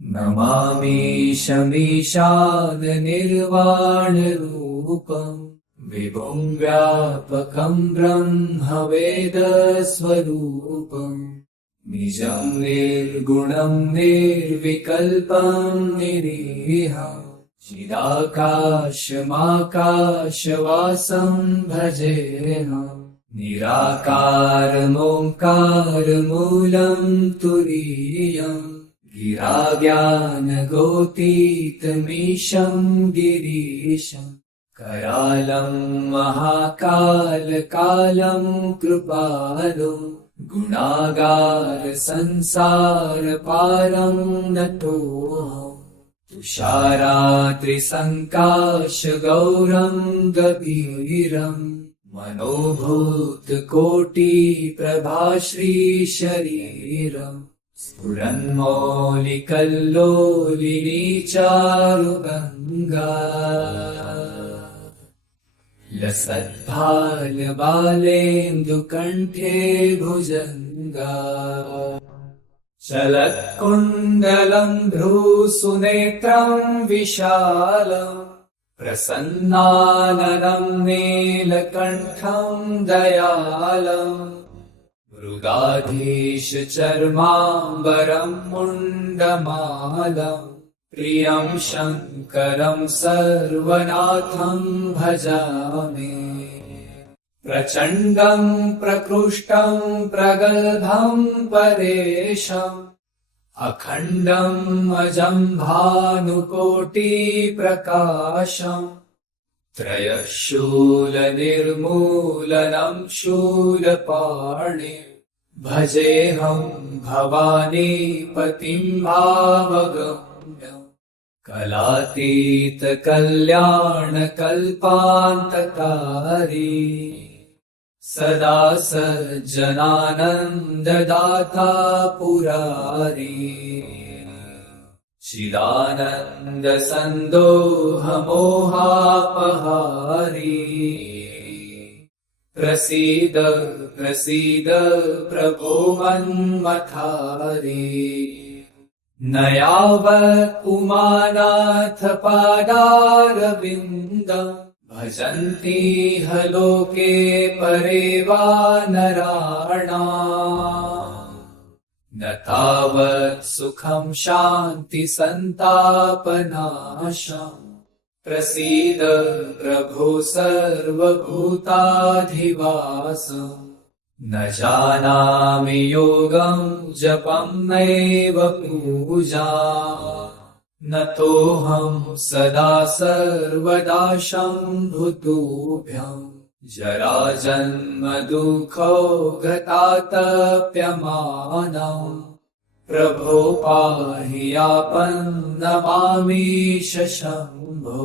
नमामि शमीशान निर्वाणरूपम् विभुं व्यापकं ब्रह्मवेदस्वरूपम् निजं निर्गुणं निर्विकल्पं निरीहम् चिदाकाशमाकाशवासं भजेऽहम् निराकारमोङ्कारमूलं तुरीयम् गिराज्ञानगोतीतमीशं गिरीशम् करालं महाकालकालं कृपालो गुणागार संसारपारं नतोऽहम् तुषारात्रिसङ्काशगौरं गभीरम् मनोभूतकोटिप्रभाश्रीशरीरम् स्फुरन्मौलिकल्लोलिनी चारुगङ्गा लसद्भालबालेन्दुकण्ठे भुजङ्गा चलत्कुण्डलं भ्रूसुनेत्रं विशालम् प्रसन्नाननं नीलकण्ठं दयालम् मृगाधीशचर्माम्बरं मुण्डमालम् प्रियं शङ्करं सर्वनाथं भजामि प्रचण्डं प्रकृष्टं प्रगल्भं परेशम् अखण्डम् अजं भानुकोटिप्रकाशम् त्रयशूलनिर्मूलनं शूलपाणि भजेऽहं भवानीपतिं भावगम्यम् कलातीतकल्याणकल्पान्तकारी सदा सज्जनानन्ददाता पुरारी चिदानन्दसन्दोहमोहापहारी प्रसीद प्रसीद प्रभो मन्मथारी न यावत् उमानाथ पादारविन्दम् भजन्ति ह लोके परे वा नराणाम् न तावत् सुखं शान्ति सन्तापनाशम् प्रसीद प्रभो सर्वभूताधिवासम् न जानामि योगं जपं नैव पूजा न तोऽहं सदा सर्वदा शम्भुतुभ्यम् जराजन्म दुःखौ गतातप्यमानम् प्रभो पाहि यापन्नमामीश शम्भो।